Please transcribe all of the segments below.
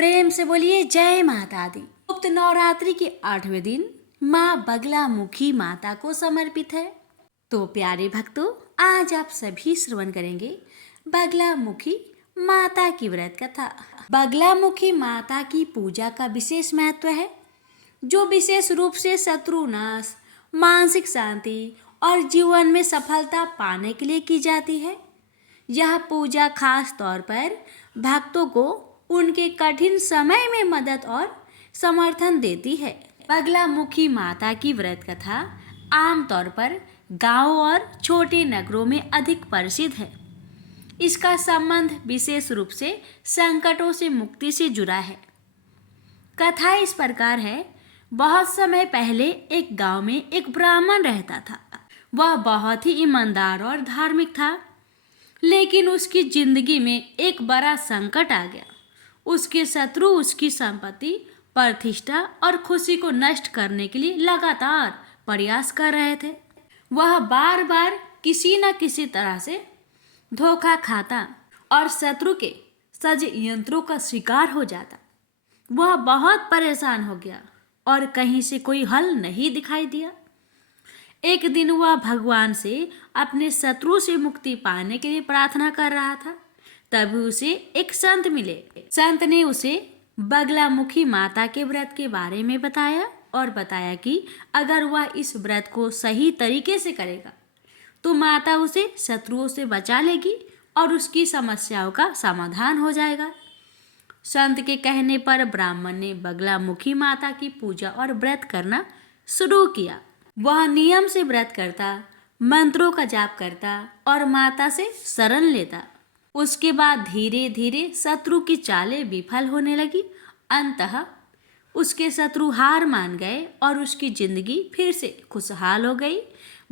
प्रेम से बोलिए जय माता दी। गुप्त नवरात्रि के 8वें दिन माँ बगलामुखी माता को समर्पित है। तो प्यारे भक्तों, आज आप सभी श्रवण करेंगे बगलामुखी माता की व्रत कथा। बगलामुखी माता की पूजा का विशेष महत्व है, जो विशेष रूप से शत्रु नाश, मानसिक शांति और जीवन में सफलता पाने के लिए की जाती है। यह पूजा खास तौर पर भक्तों को उनके कठिन समय में मदद और समर्थन देती है। बगलामुखी माता की व्रत कथा आमतौर पर गांव और छोटे नगरों में अधिक प्रसिद्ध है। इसका संबंध विशेष रूप से संकटों से मुक्ति से जुड़ा है। कथा इस प्रकार है। बहुत समय पहले एक गांव में एक ब्राह्मण रहता था। वह बहुत ही ईमानदार और धार्मिक था, लेकिन उसकी जिंदगी में एक बड़ा संकट आ गया। उसके शत्रु उसकी संपत्ति, प्रतिष्ठा और खुशी को नष्ट करने के लिए लगातार प्रयास कर रहे थे। वह बार बार किसी न किसी तरह से धोखा खाता और शत्रु के षड्यंत्रों का शिकार हो जाता। वह बहुत परेशान हो गया और कहीं से कोई हल नहीं दिखाई दिया। एक दिन वह भगवान से अपने शत्रु से मुक्ति पाने के लिए प्रार्थना कर रहा था। तभी उसे एक संत मिले। संत ने उसे बगलामुखी माता के व्रत के बारे में बताया और बताया कि अगर वह इस व्रत को सही तरीके से करेगा तो माता उसे शत्रुओं से बचा लेगी और उसकी समस्याओं का समाधान हो जाएगा। संत के कहने पर ब्राह्मण ने बगलामुखी माता की पूजा और व्रत करना शुरू किया। वह नियम से व्रत करता, मंत्रों का जाप करता और माता से शरण लेता। उसके बाद धीरे धीरे शत्रु की चालें विफल होने लगी। अंततः उसके शत्रु हार मान गए और उसकी जिंदगी फिर से खुशहाल हो गई।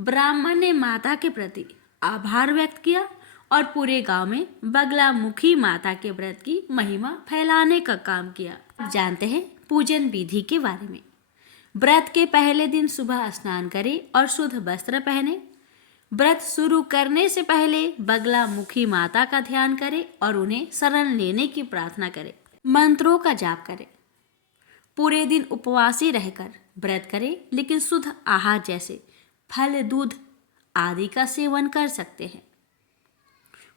ब्राह्मण ने माता के प्रति आभार व्यक्त किया और पूरे गांव में बगलामुखी माता के व्रत की महिमा फैलाने का काम किया। अब जानते हैं पूजन विधि के बारे में। व्रत के पहले दिन सुबह स्नान करें और शुद्ध वस्त्र पहने। व्रत शुरू करने से पहले बगलामुखी माता का ध्यान करें और उन्हें शरण लेने की प्रार्थना करें। मंत्रों का जाप करें। पूरे दिन उपवासी रहकर व्रत करें, लेकिन शुद्ध आहार जैसे फल, दूध आदि का सेवन कर सकते हैं।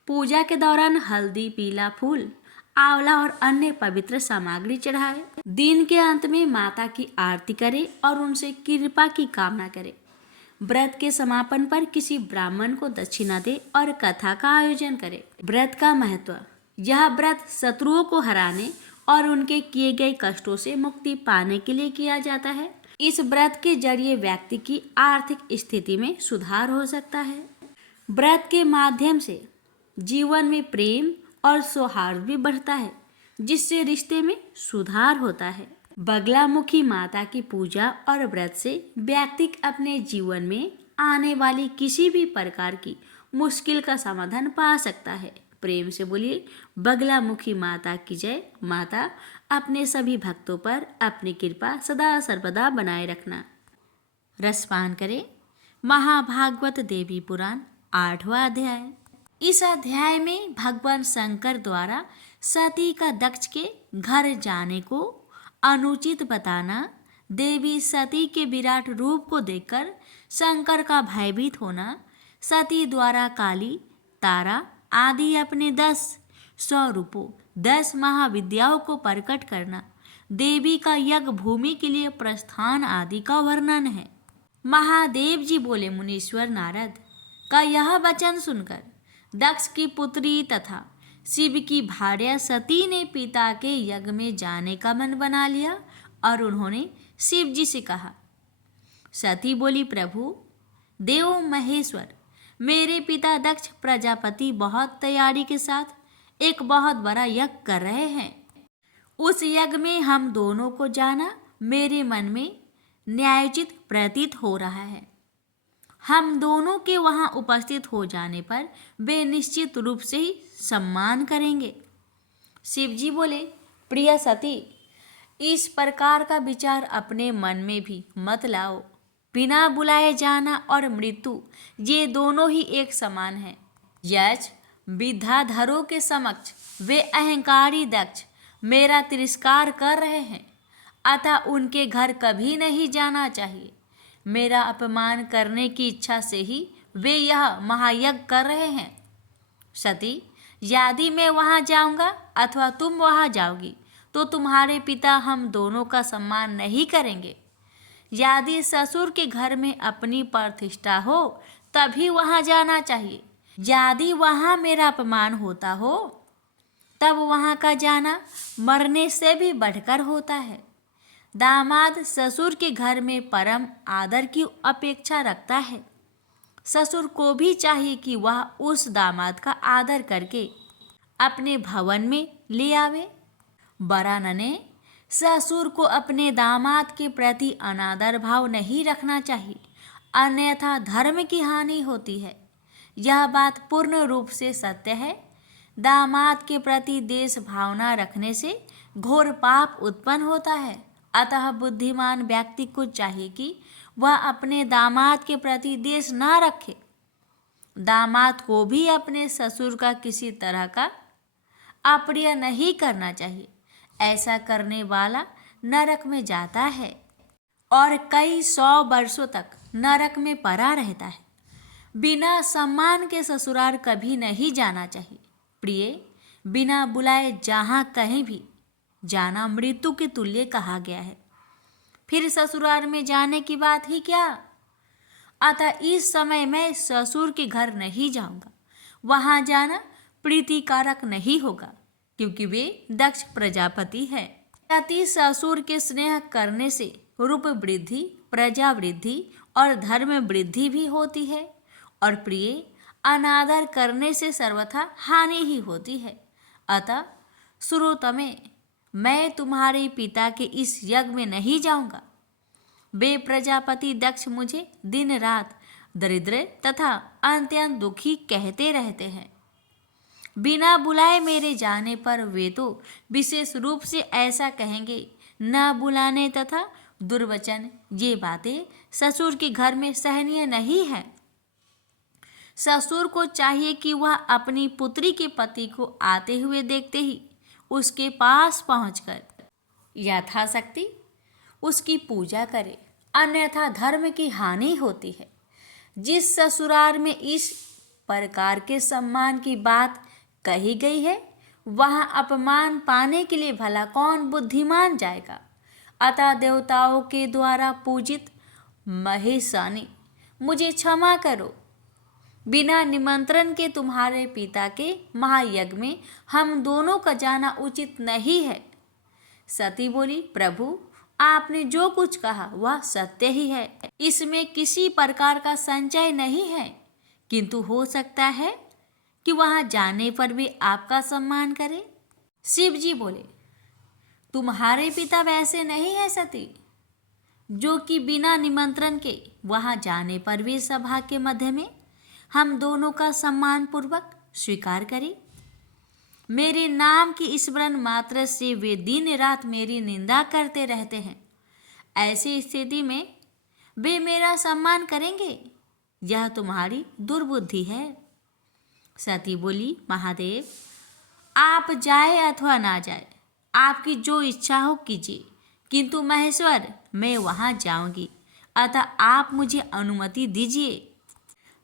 पूजा के दौरान हल्दी, पीला फूल, आंवला और अन्य पवित्र सामग्री चढ़ाएं। दिन के अंत में माता की आरती करें और उनसे कृपा की कामना करें। व्रत के समापन पर किसी ब्राह्मण को दक्षिणा दे और कथा का आयोजन करें। व्रत का महत्व। यह व्रत शत्रुओं को हराने और उनके किए गए कष्टों से मुक्ति पाने के लिए किया जाता है। इस व्रत के जरिए व्यक्ति की आर्थिक स्थिति में सुधार हो सकता है। व्रत के माध्यम से जीवन में प्रेम और सौहार्द भी बढ़ता है, जिससे रिश्ते में सुधार होता है। बगलामुखी माता की पूजा और व्रत से व्यक्ति अपने जीवन में आने वाली किसी भी प्रकार की मुश्किल का समाधान पा सकता है। प्रेम से बोलिए बगलामुखी माता की जय। माता अपने सभी भक्तों पर अपनी कृपा सदा सर्वदा बनाए रखना। रसपान करें महाभागवत देवी पुराण 8वां अध्याय। इस अध्याय में भगवान शंकर द्वारा सती का दक्ष के घर जाने को अनुचित बताना, देवी सती के विराट रूप को देखकर शंकर का भयभीत होना, सती द्वारा काली, तारा आदि अपने 10 स्वरूपों 10 महाविद्याओं को प्रकट करना, देवी का यज्ञ भूमि के लिए प्रस्थान आदि का वर्णन है। महादेव जी बोले, मुनीश्वर नारद का यह वचन सुनकर दक्ष की पुत्री तथा शिव की भार्या सती ने पिता के यज्ञ में जाने का मन बना लिया और उन्होंने शिव जी से कहा। सती बोली, प्रभु देव महेश्वर, मेरे पिता दक्ष प्रजापति बहुत तैयारी के साथ एक बहुत बड़ा यज्ञ कर रहे हैं। उस यज्ञ में हम दोनों को जाना मेरे मन में न्यायोचित प्रतीत हो रहा है। हम दोनों के वहां उपस्थित हो जाने पर वे निश्चित रूप से ही सम्मान करेंगे। शिव जी बोले, प्रिय सती, इस प्रकार का विचार अपने मन में भी मत लाओ। बिना बुलाए जाना और मृत्यु ये दोनों ही एक समान हैं। यक्ष विद्याधरों के समक्ष वे अहंकारी दक्ष मेरा तिरस्कार कर रहे हैं, अतः उनके घर कभी नहीं जाना चाहिए। मेरा अपमान करने की इच्छा से ही वे यह महायज्ञ कर रहे हैं। सती, यदि मैं वहाँ जाऊँगा अथवा तुम वहाँ जाओगी तो तुम्हारे पिता हम दोनों का सम्मान नहीं करेंगे। यदि ससुर के घर में अपनी प्रतिष्ठा हो तभी वहाँ जाना चाहिए। यदि वहाँ मेरा अपमान होता हो तब वहाँ का जाना मरने से भी बढ़कर होता है। दामाद ससुर के घर में परम आदर की अपेक्षा रखता है। ससुर को भी चाहिए कि वह उस दामाद का आदर करके अपने भवन में ले आवे। बरान ने ससुर को अपने दामाद के प्रति अनादर भाव नहीं रखना चाहिए, अन्यथा धर्म की हानि होती है। यह बात पूर्ण रूप से सत्य है। दामाद के प्रति देश भावना रखने से घोर पाप उत्पन्न होता है। अतः बुद्धिमान व्यक्ति को चाहिए कि वह अपने दामाद के प्रति देश न रखे। दामाद को भी अपने ससुर का किसी तरह का अप्रिय नहीं करना चाहिए। ऐसा करने वाला नरक में जाता है और कई 100 वर्षों तक नरक में पड़ा रहता है। बिना सम्मान के ससुराल कभी नहीं जाना चाहिए। प्रिय, बिना बुलाए जहाँ कहीं भी जाना मृत्यु के तुल्य कहा गया है। फिर ससुराल में जाने की बात ही क्या। अतः इस समय मैं ससुर के घर नहीं जाऊंगा। वहाँ जाना प्रीतिकारक नहीं होगा, क्योंकि वे दक्ष प्रजापति है। पति ससुर के स्नेह करने से रूप वृद्धि, प्रजा वृद्धि और धर्म वृद्धि भी होती है, और प्रिय, अनादर करने से सर्वथा हानि ही होती है। अतः श्रोतमे, मैं तुम्हारे पिता के इस यज्ञ में नहीं जाऊंगा। वे प्रजापति दक्ष मुझे दिन रात दरिद्र तथा अत्यंत दुखी कहते रहते हैं। बिना बुलाए मेरे जाने पर वे तो विशेष रूप से ऐसा कहेंगे। न बुलाने तथा दुर्वचन, ये बातें ससुर के घर में सहनीय नहीं है। ससुर को चाहिए कि वह अपनी पुत्री के पति को आते हुए देखते ही उसके पास पहुंचकर यथाशक्ति उसकी पूजा करे, अन्यथा धर्म की हानि होती है। जिस ससुराल में इस प्रकार के सम्मान की बात कही गई है, वहाँ अपमान पाने के लिए भला कौन बुद्धिमान जाएगा। अतः देवताओं के द्वारा पूजित महेशानी, मुझे क्षमा करो। बिना निमंत्रण के तुम्हारे पिता के महायज्ञ में हम दोनों का जाना उचित नहीं है। सती बोली, प्रभु, आपने जो कुछ कहा वह सत्य ही है। इसमें किसी प्रकार का संचय नहीं है, किंतु हो सकता है कि वहां जाने पर भी आपका सम्मान करें। शिव जी बोले, तुम्हारे पिता वैसे नहीं है सती, जो कि बिना निमंत्रण के वहां जाने पर भी सभा के मध्य में हम दोनों का सम्मान पूर्वक स्वीकार करें। मेरे नाम की स्मरण मात्र से वे दिन रात मेरी निंदा करते रहते हैं। ऐसी स्थिति में वे मेरा सम्मान करेंगे? यह तुम्हारी दुर्बुद्धि है। सती बोली, महादेव, आप जाए अथवा ना जाए, आपकी जो इच्छा हो कीजिए, किंतु महेश्वर, मैं वहाँ जाऊंगी, अतः आप मुझे अनुमति दीजिए।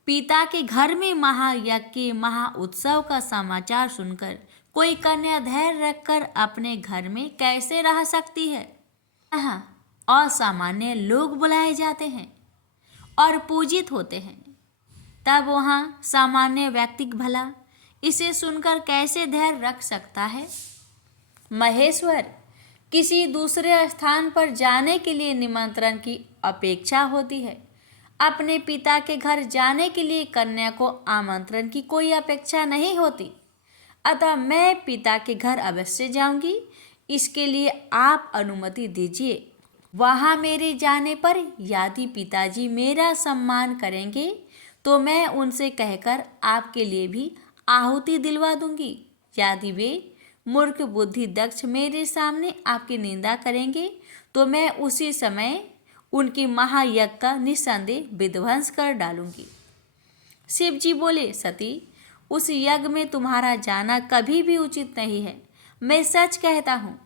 पिता के घर में महायज्ञ के महाउत्सव का समाचार सुनकर कोई कन्या धैर्य रखकर अपने घर में कैसे रह सकती है। यहाँ असामान्य लोग बुलाए जाते हैं और पूजित होते हैं, तब वहाँ सामान्य व्यक्ति भला इसे सुनकर कैसे धैर्य रख सकता है। महेश्वर, किसी दूसरे स्थान पर जाने के लिए निमंत्रण की अपेक्षा होती है। अपने पिता के घर जाने के लिए कन्या को आमंत्रण की कोई अपेक्षा नहीं होती। अतः मैं पिता के घर अवश्य जाऊंगी, इसके लिए आप अनुमति दीजिए। वहाँ मेरे जाने पर यदि पिताजी मेरा सम्मान करेंगे तो मैं उनसे कहकर आपके लिए भी आहुति दिलवा दूंगी। यदि वे मूर्ख बुद्धि दक्ष मेरे सामने आपकी निंदा करेंगे तो मैं उसी समय उनकी महायज्ञ का निस्संदेह विध्वंस कर डालूंगी। शिव जी बोले, सती, उस यज्ञ में तुम्हारा जाना कभी भी उचित नहीं है। मैं सच कहता हूँ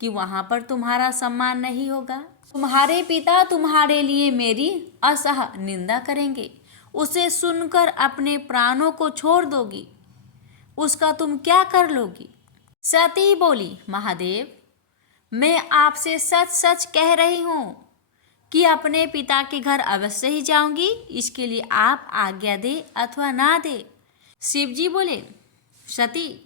कि वहाँ पर तुम्हारा सम्मान नहीं होगा। तुम्हारे पिता तुम्हारे लिए मेरी असह निंदा करेंगे। उसे सुनकर अपने प्राणों को छोड़ दोगी, उसका तुम क्या कर लोगी? सती बोली, महादेव, मैं आपसे सच सच कह रही हूँ कि अपने पिता के घर अवश्य ही जाऊंगी। इसके लिए आप आज्ञा दे अथवा ना दे। शिव जी बोले, सती,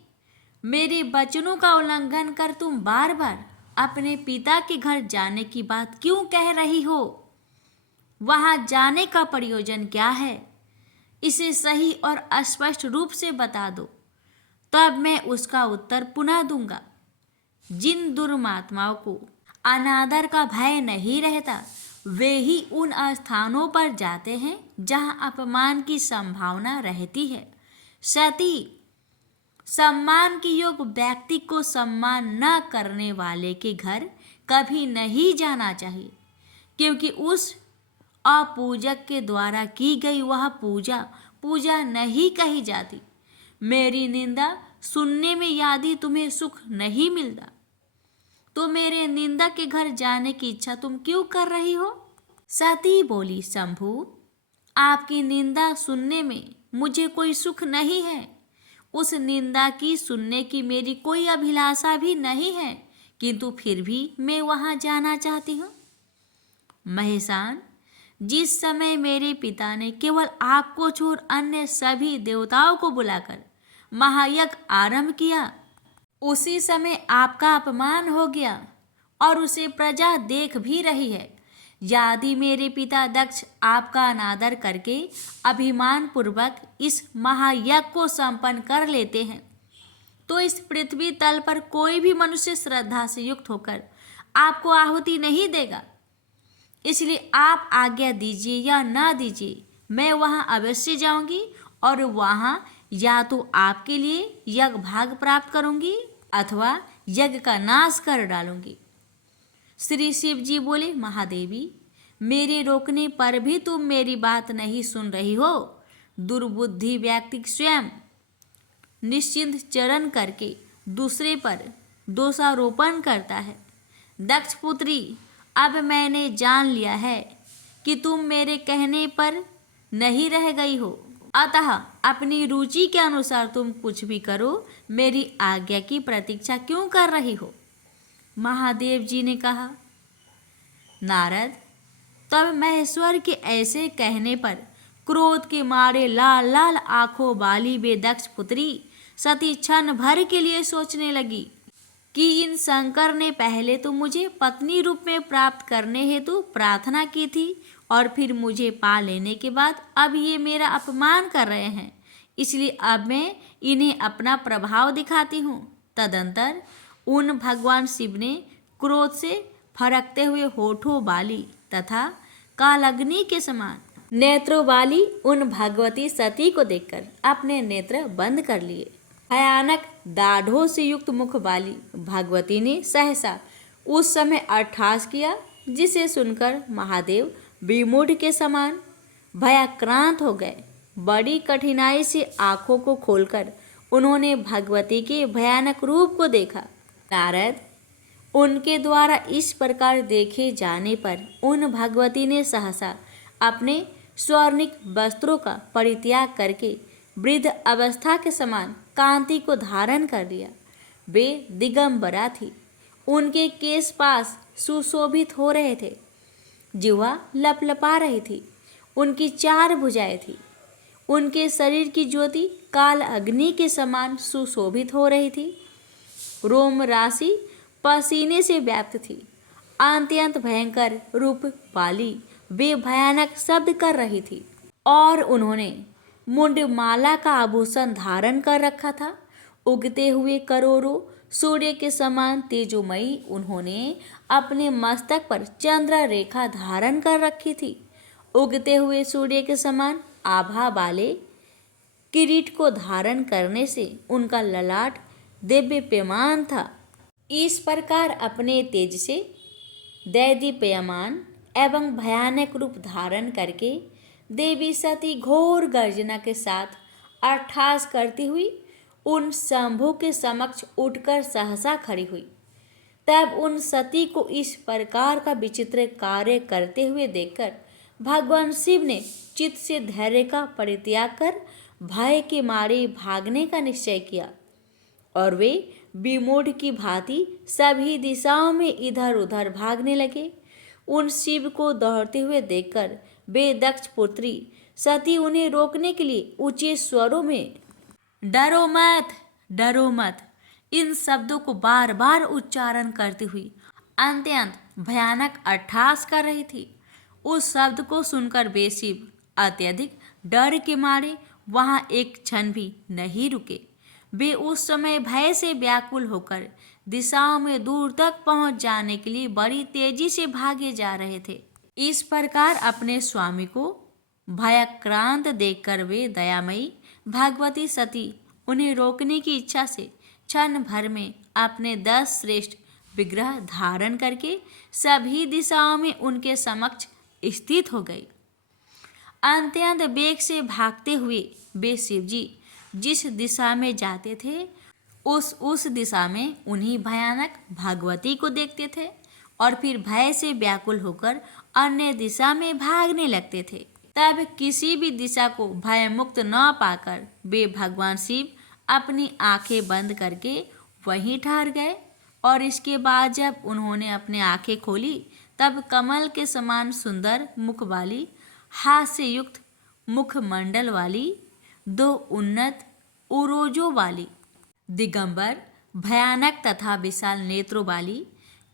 मेरे वचनों का उल्लंघन कर तुम बार बार अपने पिता के घर जाने की बात क्यों कह रही हो? वहां जाने का प्रयोजन क्या है? इसे सही और स्पष्ट रूप से बता दो, तब मैं उसका उत्तर पुनः दूंगा। जिन दुर्मात्माओं को अनादर का भय नहीं रहता, वे ही उन स्थानों पर जाते हैं जहां अपमान की संभावना रहती है। सती, सम्मान के योग्य व्यक्ति को सम्मान न करने वाले के घर कभी नहीं जाना चाहिए, क्योंकि उस अपूजक के द्वारा की गई वह पूजा नहीं कही जाती। मेरी निंदा सुनने में यदि तुम्हें सुख नहीं मिलता, तो मेरे निंदा के घर जाने की इच्छा तुम क्यों कर रही हो? सती बोली, शंभु, आपकी निंदा सुनने में मुझे कोई सुख नहीं है। उस निंदा की सुनने की मेरी कोई अभिलाषा भी नहीं है, किंतु फिर भी मैं वहां जाना चाहती हूँ। महेशान, जिस समय मेरे पिता ने केवल आपको छोड़ अन्य सभी देवताओं को बुलाकर महायज्ञ आरंभ किया, उसी समय आपका अपमान हो गया और उसे प्रजा देख भी रही है। यदि मेरे पिता दक्ष आपका अनादर करके अभिमान पूर्वक इस महायज्ञ को संपन्न कर लेते हैं, तो इस पृथ्वी तल पर कोई भी मनुष्य श्रद्धा से युक्त होकर आपको आहुति नहीं देगा। इसलिए आप आज्ञा दीजिए या ना दीजिए, मैं वहां अवश्य जाऊंगी और वहां या तो आपके लिए यज्ञ भाग प्राप्त करूंगी अथवा यज्ञ का नाश कर डालूंगी। श्री शिव जी बोले, महादेवी, मेरे रोकने पर भी तुम मेरी बात नहीं सुन रही हो। दुर्बुद्धि व्यक्ति स्वयं निश्चिंत चरण करके दूसरे पर दोषारोपण करता है। दक्ष पुत्री, अब मैंने जान लिया है कि तुम मेरे कहने पर नहीं रह गई हो, अतः अपनी रुचि के अनुसार तुम कुछ भी करो, मेरी आज्ञा की प्रतीक्षा क्यों कर रही हो? महादेव जी ने कहा, नारद, तब महेश्वर के ऐसे कहने पर क्रोध के मारे लाल लाल आंखों वाली वे दक्ष पुत्री सती क्षण भर के लिए सोचने लगी कि इन शंकर ने पहले तो मुझे पत्नी रूप में प्राप्त करने हेतु प्रार्थना की थी और फिर मुझे पा लेने के बाद अब ये मेरा अपमान कर रहे हैं, इसलिए अब मैं इन्हें अपना प्रभाव दिखाती हूँ। तदंतर उन भगवान शिव ने क्रोध से फरकते हुए होठों वाली तथा कालअग्नि के समान नेत्रों वाली उन भगवती सती को देखकर अपने नेत्र बंद कर लिए। भयानक दाढ़ों से युक्त मुख वाली भगवती ने सहसा उस समय अट्ठास किया, जिसे सुनकर महादेव विमूढ़ के समान भयाक्रांत हो गए। बड़ी कठिनाई से आंखों को खोलकर उन्होंने भगवती के भयानक रूप को देखा। नारद, उनके द्वारा इस प्रकार देखे जाने पर उन भगवती ने सहसा अपने स्वर्णिक वस्त्रों का परित्याग करके वृद्ध अवस्था के समान कांति को धारण कर लिया। वे दिगंबरा थी। उनके केश पास सुशोभित हो रहे थे, जिह्वा लपलपा रही थी, उनकी 4 भुजाएं थी। उनके शरीर की ज्योति काल अग्नि के समान सुशोभित हो रही थी। रोम राशि पसीने से व्याप्त थी। अत्यंत भयंकर रूप वाली वे भयानक शब्द कर रही थी और उन्होंने मुंडमाला का आभूषण धारण कर रखा था। उगते हुए करोड़ों सूर्य के समान तेजोमयी उन्होंने अपने मस्तक पर चंद्र रेखा धारण कर रखी थी। उगते हुए सूर्य के समान आभा वाले किरीट को धारण करने से उनका ललाट दिव्यमान था। इस प्रकार अपने तेज से दैदीप्यमान एवं भयानक रूप धारण करके देवी सती घोर गर्जना के साथ अट्ठास करती हुई उन शंभु के समक्ष उठकर सहसा खड़ी हुई। तब उन सती को इस प्रकार का विचित्र कार्य करते हुए देखकर भगवान शिव ने चित्त से धैर्य का परित्याग कर भय के मारे भागने का निश्चय किया और वे विमूढ़ की भांति सभी दिशाओं में इधर उधर भागने लगे। उन शिव को दौड़ते हुए देखकर वे दक्ष पुत्री सती उन्हें रोकने के लिए ऊंचे स्वरों में डरो मत इन शब्दों को बार बार उच्चारण करती हुई अत्यंत भयानक अट्टहास कर रही थी। उस शब्द को सुनकर वे शिव अत्यधिक डर के मारे वहां एक क्षण भी नहीं रुके। वे उस समय भय से व्याकुल होकर दिशाओं में दूर तक पहुंच जाने के लिए बड़ी तेजी से भागे जा रहे थे। इस प्रकार अपने स्वामी को भयाक्रांत देखकर वे दयामयी भगवती सती उन्हें रोकने की इच्छा से क्षण भर में अपने 10 श्रेष्ठ विग्रह धारण करके सभी दिशाओं में उनके समक्ष स्थित हो गई। अत्यंत वेग से भागते हुए वे शिवजी जिस दिशा में जाते थे उस दिशा में उन्हीं भयानक भगवती को देखते थे और फिर भय से व्याकुल होकर अन्य दिशा में भागने लगते थे। तब किसी भी दिशा को भय मुक्त न पाकर वे भगवान शिव अपनी आंखें बंद करके वहीं ठहर गए और इसके बाद जब उन्होंने अपनी आंखें खोली तब कमल के समान सुंदर मुख वाली हास्य युक्त मुखमंडल वाली 2 उन्नत उरोजों वाली दिगंबर भयानक तथा विशाल नेत्रों वाली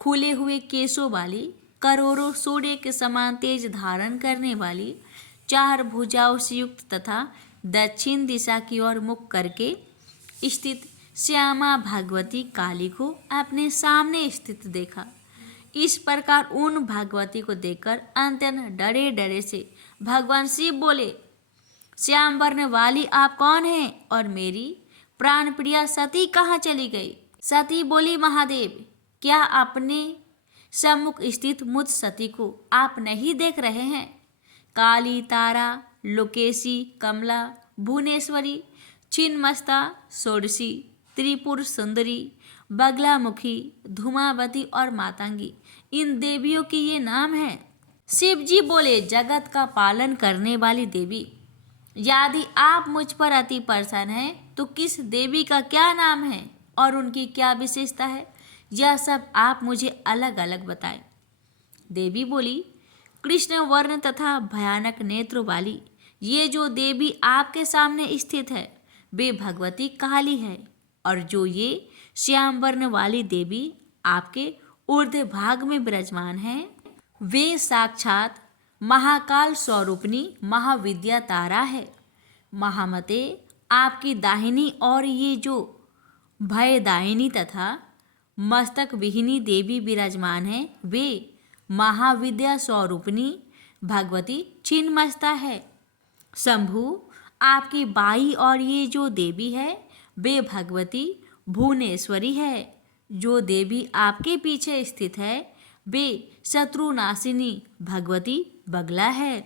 खुले हुए केशों वाली करोड़ों सूर्य के समान तेज धारण करने वाली 4 भुजाओं से युक्त तथा दक्षिण दिशा की ओर मुख करके स्थित श्यामा भगवती काली को अपने सामने स्थित देखा। इस प्रकार उन भगवती को देखकर अत्यंत डरे डरे से भगवान शिव बोले, श्याम वर्ण वाली आप कौन हैं और मेरी प्राण प्रिया सती कहाँ चली गई? सती बोली, महादेव क्या अपने सम्मुख स्थित मुझ सती को आप नहीं देख रहे हैं? काली, तारा, लोकेशी, कमला, भुवनेश्वरी, छिन्नमस्ता, षोडशी, त्रिपुर सुंदरी, बगलामुखी, धूमावती और मातंगी इन देवियों के ये नाम हैं। शिव जी बोले, जगत का पालन करने वाली देवी, यदि आप मुझ पर अति प्रसन्न हैं तो किस देवी का क्या नाम है और उनकी क्या विशेषता है, यह सब आप मुझे अलग अलग बताएं। देवी बोली, कृष्ण वर्ण तथा भयानक नेत्र वाली ये जो देवी आपके सामने स्थित है वे भगवती काली है और जो ये श्याम वर्ण वाली देवी आपके ऊर्ध्व भाग में विराजमान है वे साक्षात महाकाल स्वरूपिणी महाविद्या तारा है। महामते आपकी दाहिनी और ये जो भयदायिनी तथा मस्तक विहिनी देवी विराजमान है वे महाविद्या स्वरूपिणी भगवती छिन्नमस्ता है। शंभु आपकी बाई और ये जो देवी है वे भगवती भुवनेश्वरी है। जो देवी आपके पीछे स्थित है वे शत्रुनाशिनी भगवती बगला है।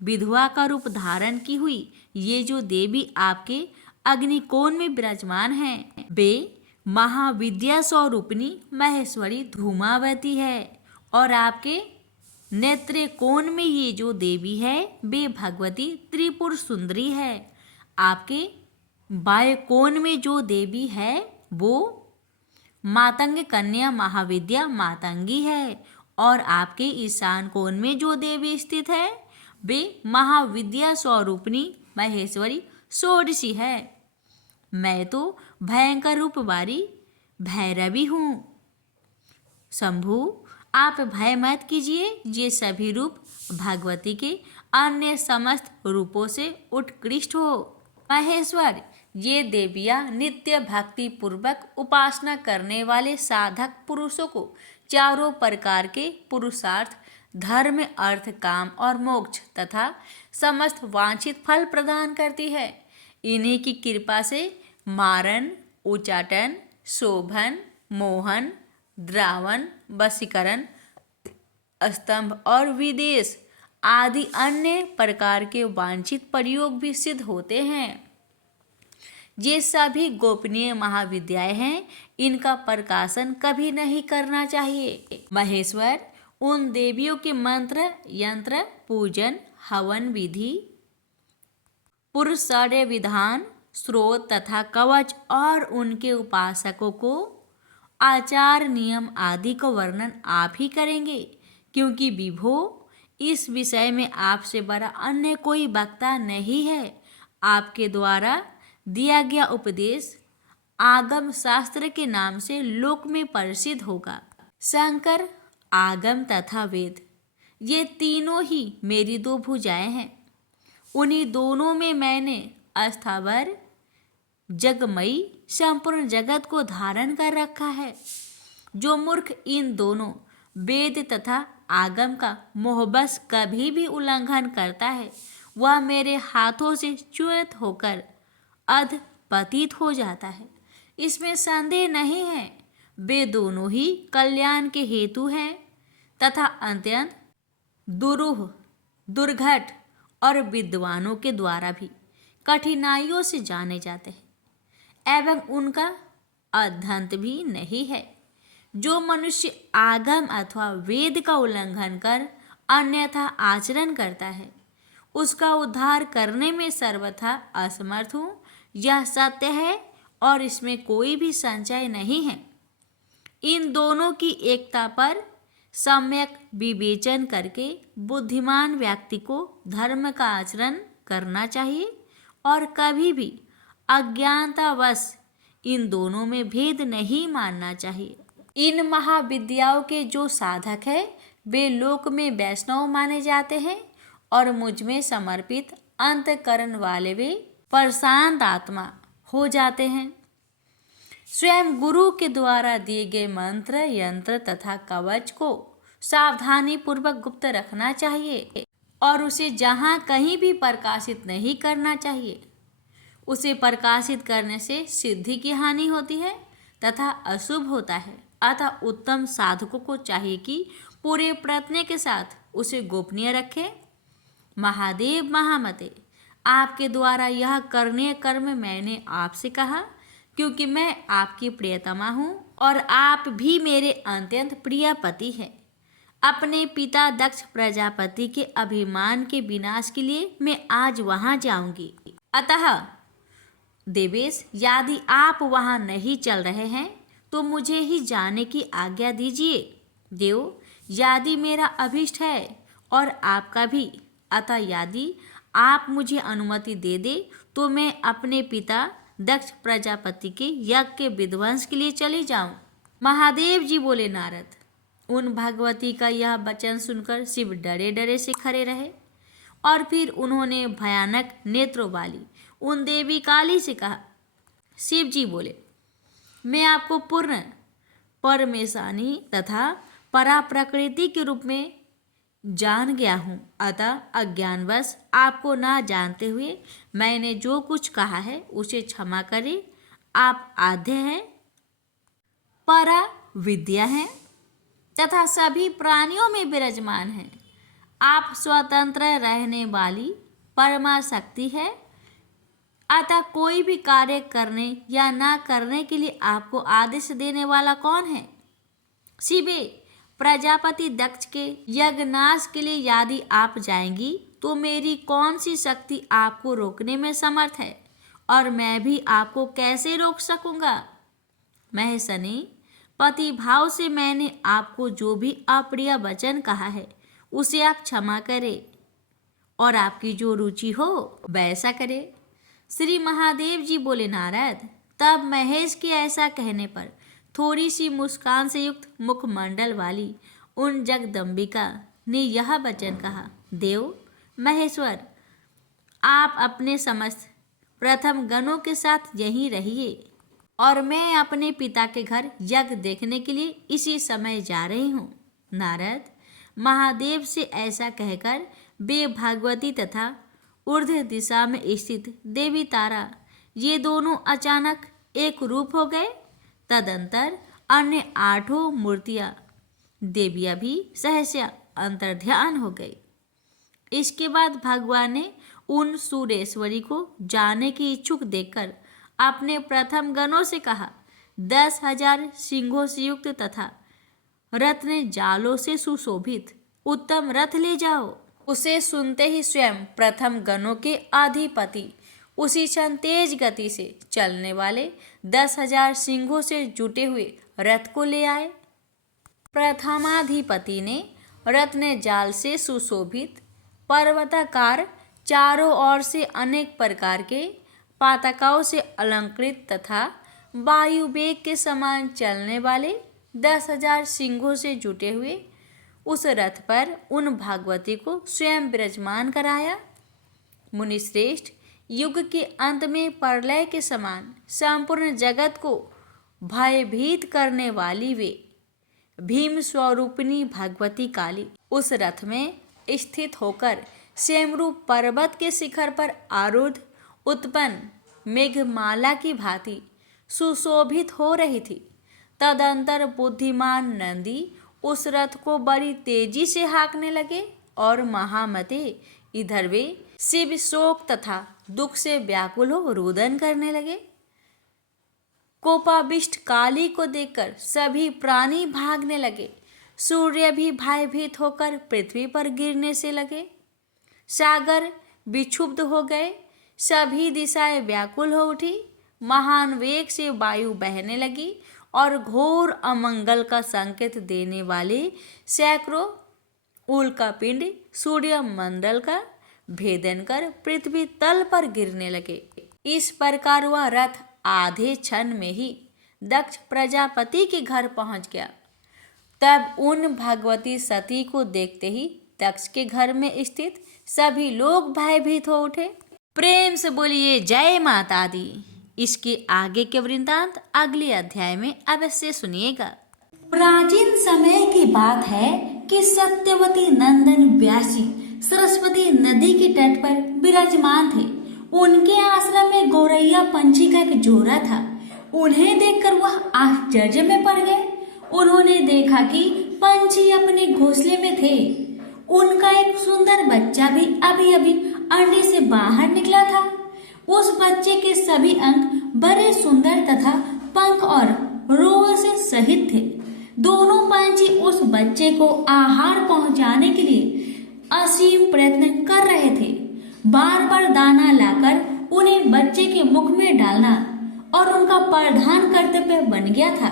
विधवा का रूप धारण की हुई ये जो देवी आपके अग्निकोण में विराजमान है वे महाविद्या स्वरूपिणी महेश्वरी धूमावती है और आपके नेत्र कोण में ये जो देवी है वे भगवती त्रिपुर सुंदरी है। आपके बाएं कोण में जो देवी है वो मातंग कन्या महाविद्या मातंगी है और आपके ईशान कोण में जो देवी स्थित है वे महाविद्या स्वरूपिणी महेश्वरी षोडशी है। मैं तो भयंकर रूप वाली भैरवी हूँ। शंभु आप भय मत कीजिए, ये सभी रूप भगवती के अन्य समस्त रूपों से उत्कृष्ट हो। महेश्वर ये देवियाँ नित्य भक्ति पूर्वक उपासना करने वाले साधक पुरुषों को चारों प्रकार के पुरुषार्थ धर्म अर्थ काम और मोक्ष तथा समस्त वांछित फल प्रदान करती है। इन्हीं की कृपा से मारन, उच्चाटन, शोभन, मोहन, द्रावण, वशीकरण, स्तंभ और विदेश आदि अन्य प्रकार के वांछित प्रयोग भी सिद्ध होते हैं। ये सभी गोपनीय महाविद्याएं हैं, इनका प्रकाशन कभी नहीं करना चाहिए। महेश्वर उन देवियों के मंत्र, यंत्र, पूजन, हवन विधि, पुरुषार्य विधान, स्रोत तथा कवच और उनके उपासकों को आचार नियम आदि का वर्णन आप ही करेंगे, क्योंकि विभो इस विषय में आपसे बड़ा अन्य कोई वक्ता नहीं है। आपके द्वारा दिया गया उपदेश आगम शास्त्र के नाम से लोक में प्रसिद्ध होगा। शंकर, आगम तथा वेद, ये तीनों ही मेरी दो भुजाएं हैं। उन्हीं दोनों में मैंने अस्थावर जगमयी संपूर्ण जगत को धारण कर रखा है। जो मूर्ख इन दोनों वेद तथा आगम का मोहबस कभी भी उल्लंघन करता है, वह मेरे हाथों से च्युत होकर अध पतित हो जाता है। इसमें संदेह नहीं है। वे दोनों ही कल्याण के हेतु हैं तथा अत्यंत दुरूह, दुर्घट और विद्वानों के द्वारा भी कठिनाइयों से जाने जाते हैं एवं उनका अध्यंत भी नहीं है। जो मनुष्य आगम अथवा वेद का उल्लंघन कर अन्यथा आचरण करता है, उसका उद्धार करने में सर्वथा असमर्थ हूँ। यह सत्य है और इसमें कोई भी संशय नहीं है। इन दोनों की एकता पर सम्यक विवेचन करके बुद्धिमान व्यक्ति को धर्म का आचरण करना चाहिए और कभी भी अज्ञानतावश इन दोनों में भेद नहीं मानना चाहिए। इन महाविद्याओं के जो साधक है वे लोक में वैष्णव माने जाते हैं और मुझ में समर्पित अंतकरण वाले वे प्रशांत आत्मा हो जाते हैं। स्वयं गुरु के द्वारा दिए गए मंत्र, यंत्र तथा कवच को सावधानी पूर्वक गुप्त रखना चाहिए और उसे जहाँ कहीं भी प्रकाशित नहीं करना चाहिए। उसे प्रकाशित करने से सिद्धि की हानि होती है तथा अशुभ होता है। अतः उत्तम साधकों को चाहिए कि पूरे प्रयत्न के साथ उसे गोपनीय रखें। महादेव महामते, आपके द्वारा यह करनीय कर्म मैंने आपसे कहा क्योंकि मैं आपकी प्रियतमा हूँ और आप भी मेरे अत्यंत प्रिय पति हैं। अपने पिता दक्ष प्रजापति के अभिमान के विनाश के लिए मैं आज वहाँ जाऊंगी। अतः देवेश, यदि आप वहाँ नहीं चल रहे हैं तो मुझे ही जाने की आज्ञा दीजिए। देव, यदि मेरा अभीष्ट है और आपका भी, अतः यदि आप मुझे अनुमति दे दे तो मैं अपने पिता दक्ष प्रजापति के यज्ञ के विध्वंस के लिए चले जाऊं। महादेव जी बोले, नारद, उन भगवती का यह वचन सुनकर शिव डरे डरे से खड़े रहे और फिर उन्होंने भयानक नेत्रों वाली उन देवी काली से कहा। शिव जी बोले, मैं आपको पूर्ण परमेशानी तथा परा प्रकृति के रूप में जान गया हूँ, अतः अज्ञानवश आपको ना जानते हुए मैंने जो कुछ कहा है उसे क्षमा करें। आप आद्य हैं, परा विद्या हैं तथा सभी प्राणियों में विराजमान हैं। आप स्वतंत्र रहने वाली परमा शक्ति है, अतः कोई भी कार्य करने या ना करने के लिए आपको आदेश देने वाला कौन है? शिवे, प्रजापति दक्ष के यज्ञनाश के लिए यदि आप जाएंगी तो मेरी कौन सी शक्ति आपको रोकने में समर्थ है और मैं भी आपको कैसे रोक सकूंगा? महेशनी, पति भाव से मैंने आपको जो भी अप्रिय वचन कहा है उसे आप क्षमा करें और आपकी जो रुचि हो वैसा करें। श्री महादेव जी बोले, नारद, तब महेश के ऐसा कहने पर थोड़ी सी मुस्कान से युक्त मुखमंडल वाली उन जगदम्बिका ने यह वचन कहा। देव, महेश्वर, आप अपने समस्त प्रथम गणों के साथ यहीं रहिए और मैं अपने पिता के घर यज्ञ देखने के लिए इसी समय जा रही हूँ। नारद, महादेव से ऐसा कहकर वे भगवती तथा ऊर्ध्व दिशा में स्थित देवी तारा ये दोनों अचानक एक रूप हो गए। तदंतर अन्य 8 मूर्तियां देवियां भी सहसा अंतर्ध्यान हो गई। इसके बाद भगवान ने उन सूर्येश्वरी को जाने की इच्छुक देखकर अपने प्रथम गणों से कहा, 10,000 सिंहों से युक्त तथा रत्न जालों से सुशोभित उत्तम रथ ले जाओ। उसे सुनते ही स्वयं प्रथम गणों के अधिपति उसी क्षण तेज गति से चलने वाले 10,000 सिंहों से जुटे हुए रथ को ले आए। प्रथमाधिपति ने रत्न जाल से सुशोभित पर्वताकार चारों ओर से अनेक प्रकार के पताकाओं से अलंकृत तथा वायु वेग के समान चलने वाले 10,000 सिंहों से जुटे हुए उस रथ पर उन भागवती को स्वयं विराजमान कराया। मुनिश्रेष्ठ, युग के अंत में प्रलय के समान संपूर्ण जगत को भयभीत करने वाली वे भीम स्वरूपिणी भगवती काली उस रथ में स्थित होकर सेमरू पर्वत के शिखर पर आरूढ़ उत्पन्न मेघमाला की भांति सुशोभित हो रही थी। तदंतर बुद्धिमान नंदी उस रथ को बड़ी तेजी से हाँकने लगे और महामते, इधर वे शिव शोक तथा दुख से व्याकुल हो रुदन करने लगे। कोपाविष्ट काली को देखकर सभी प्राणी भागने लगे। सूर्य भी भयभीत होकर पृथ्वी पर गिरने से लगे। सागर विक्षुब्ध हो गए। सभी दिशाएं व्याकुल हो उठी। महान वेग से वायु बहने लगी और घोर अमंगल का संकेत देने वाले सैकड़ों उल्कापिंड सूर्य मंडल का भेदन कर पृथ्वी तल पर गिरने लगे। इस प्रकार वह रथ आधे क्षण में ही दक्ष प्रजापति के घर पहुंच गया। तब उन भगवती सती को देखते ही दक्ष के घर में स्थित सभी लोग भयभीत हो उठे। प्रेम से बोलिए जय माता दी। इसके आगे के वृत्तांत अगले अध्याय में अवश्य सुनिएगा। प्राचीन समय की बात है कि सत्यवती नंदन व्यास जी सरस्वती नदी के तट पर विराजमान थे। उनके आश्रम में गौरैया पंछी का एक जोड़ा था। उन्हें देखकर वह आश्चर्य में पड़ गए। उन्होंने देखा कि पंछी अपने घोंसले में थे। उनका एक सुंदर बच्चा भी अभी अभी अंडे से बाहर निकला था। उस बच्चे के सभी अंग बड़े सुंदर तथा पंख और रोह से सहित थे। दोनों पंछी उस बच्चे को आहार पहुंचाने के लिए असीम प्रयत्न कर रहे थे। बार बार दाना लाकर उन्हें बच्चे के मुख में डालना और उनका प्रधान कर्तव्य बन गया था।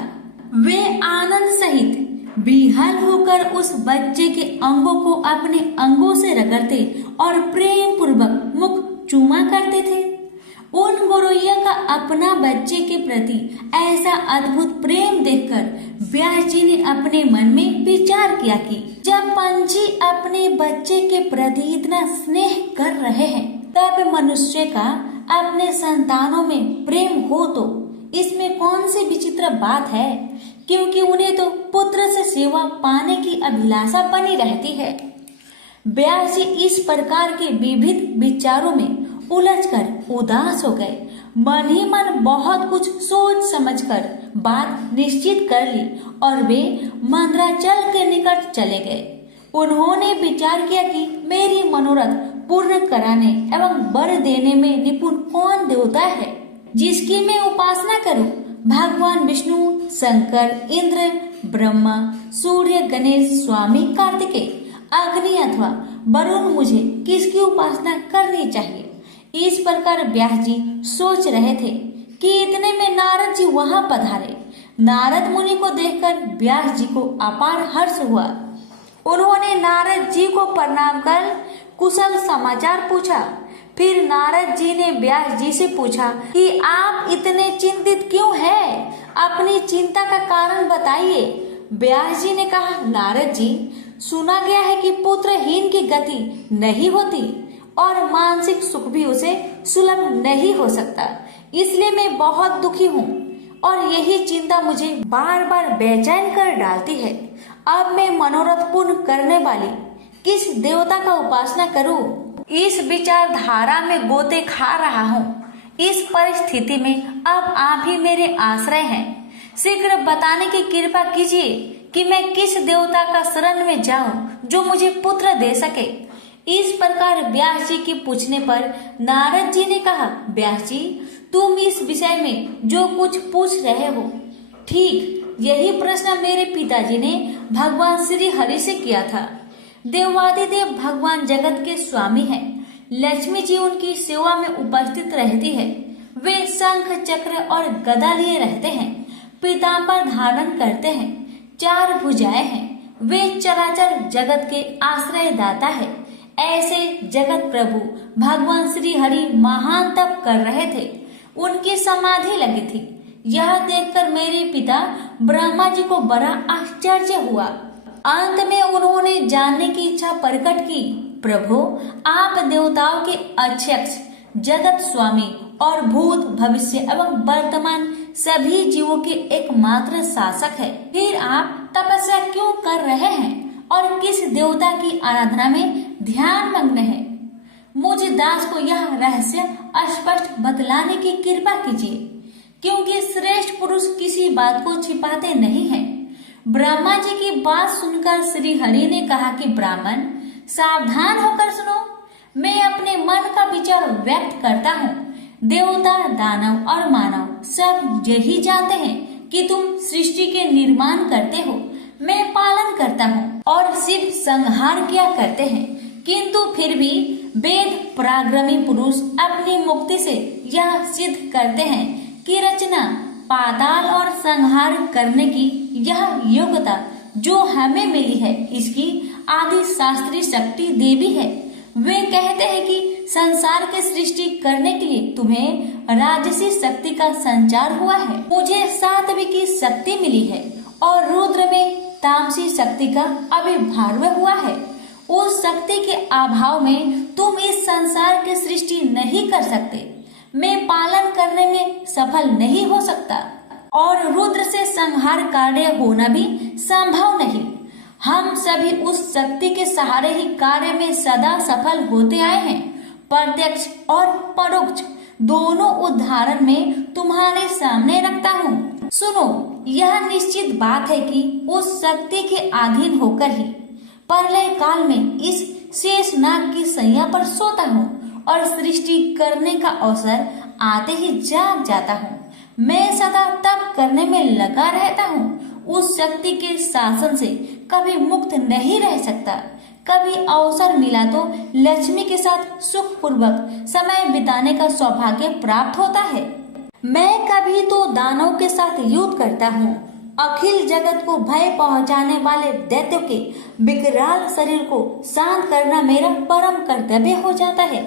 वे आनंद सहित विह्वल होकर उस बच्चे के अंगों को अपने अंगों से रगड़ते और प्रेम पूर्वक मुख चूमा करते थे। उन गौरैया का अपना बच्चे के प्रति ऐसा अद्भुत प्रेम देखकर व्यास जी ने अपने मन में विचार किया कि जब पंछी अपने बच्चे के प्रति इतना स्नेह कर रहे हैं, तब मनुष्य का अपने संतानों में प्रेम हो तो इसमें कौन सी विचित्र बात है, क्योंकि उन्हें तो पुत्र से सेवा पाने की अभिलाषा बनी रहती है। व्यास जी इस प्रकार के विविध विचारों में उलझकर उदास हो गए। मन ही मन बहुत कुछ सोच समझकर बात निश्चित कर ली और वे मंदराचल के निकट चले गए। उन्होंने विचार किया कि मेरी मनोरथ पूर्ण कराने एवं वर देने में निपुण कौन देवता है जिसकी मैं उपासना करूं। भगवान विष्णु, शंकर, इंद्र, ब्रह्मा, सूर्य, गणेश, स्वामी कार्तिकेय, अग्नि अथवा वरुण, मुझे किसकी उपासना करनी चाहिए। इस प्रकार व्यास जी सोच रहे थे कि इतने में नारद जी वहां पधारे। नारद मुनि को देखकर व्यास जी को अपार हर्ष हुआ। उन्होंने नारद जी को प्रणाम कर कुशल समाचार पूछा। फिर नारद जी ने व्यास जी से पूछा कि आप इतने चिंतित क्यों हैं? अपनी चिंता का कारण बताइए। व्यास जी ने कहा, नारद जी, सुना गया है कि पुत्रहीन की गति नहीं होती और मानसिक सुख भी उसे सुलभ नहीं हो सकता। इसलिए मैं बहुत दुखी हूँ और यही चिंता मुझे बार बार बेचैन कर डालती है। अब मैं मनोरथ पूर्ण करने वाली किस देवता का उपासना करूँ? इस विचारधारा में गोते खा रहा हूँ। इस परिस्थिति में अब आप ही मेरे आश्रय हैं। शीघ्र बताने की कृपा कीजिए कि मैं किस देवता का शरण में जाऊं जो मुझे पुत्र दे सके। इस प्रकार व्यास जी के पूछने पर नारद जी ने कहा, व्यास जी, तुम इस विषय में जो कुछ पूछ रहे हो, ठीक यही प्रश्न मेरे पिताजी ने भगवान श्री हरि से किया था। देवादिदेव भगवान जगत के स्वामी हैं। लक्ष्मी जी उनकी सेवा में उपस्थित रहती है। वे शंख चक्र और गदा लिए रहते हैं, पीतांबर धारण करते हैं, 4 भुजाएं हैं। वे चराचर जगत के आश्रय दाता है। ऐसे जगत प्रभु भगवान श्री हरि महान तप कर रहे थे। उनकी समाधि लगी थी। यह देखकर मेरे पिता ब्रह्मा जी को बड़ा आश्चर्य हुआ। अंत में उन्होंने जानने की इच्छा प्रकट की, प्रभु आप देवताओं के अध्यक्ष, जगत स्वामी और भूत भविष्य एवं वर्तमान सभी जीवों के एकमात्र शासक है। फिर आप तपस्या क्यों कर रहे हैं और किस देवता की आराधना में ध्यान मग्न है? मुझ दास को यह रहस्य स्पष्ट बतलाने की कृपा कीजिए, क्योंकि श्रेष्ठ पुरुष किसी बात को छिपाते नहीं हैं। ब्रह्मा जी की बात सुनकर श्री हरि ने कहा कि ब्राह्मण सावधान होकर सुनो। मैं अपने मन का विचार व्यक्त करता हूँ। देवता, दानव और मानव सब यही जानते हैं कि तुम सृष्टि के निर्माण करते हो, मैं पालन करता हूँ और शिव संहार किया करते हैं। किंतु फिर भी वेद पराक्रमी पुरुष अपनी मुक्ति से यह सिद्ध करते हैं कि रचना, पाताल और संहार करने की यह योग्यता जो हमें मिली है, इसकी आदि शास्त्रीय शक्ति देवी है। वे कहते हैं कि संसार की सृष्टि करने के लिए तुम्हें राजसी शक्ति का संचार हुआ है, मुझे सात्विक की शक्ति मिली है और रुद्र में तामसी शक्ति का आविर्भाव हुआ है। उस शक्ति के अभाव में तुम इस संसार की सृष्टि नहीं कर सकते, मैं पालन करने में सफल नहीं हो सकता और रुद्र से संहार कार्य होना भी संभव नहीं। हम सभी उस शक्ति के सहारे ही कार्य में सदा सफल होते आए हैं। प्रत्यक्ष और परोक्ष दोनों उदाहरण में तुम्हारे सामने रखता हूँ। सुनो, यह निश्चित बात है कि उस शक्ति के अधीन होकर ही प्रलय काल में इस शेष नाग की सैया पर सोता हूँ और सृष्टि करने का अवसर आते ही जाग जाता हूँ। मैं सदा तप करने में लगा रहता हूँ। उस शक्ति के शासन से कभी मुक्त नहीं रह सकता। कभी अवसर मिला तो लक्ष्मी के साथ सुख पूर्वक समय बिताने का सौभाग्य प्राप्त होता है। मैं कभी तो दानव के साथ युद्ध करता हूँ। अखिल जगत को भय पहुँचाने वाले दैत्य के विकराल शरीर को शांत करना मेरा परम कर्तव्य हो जाता है।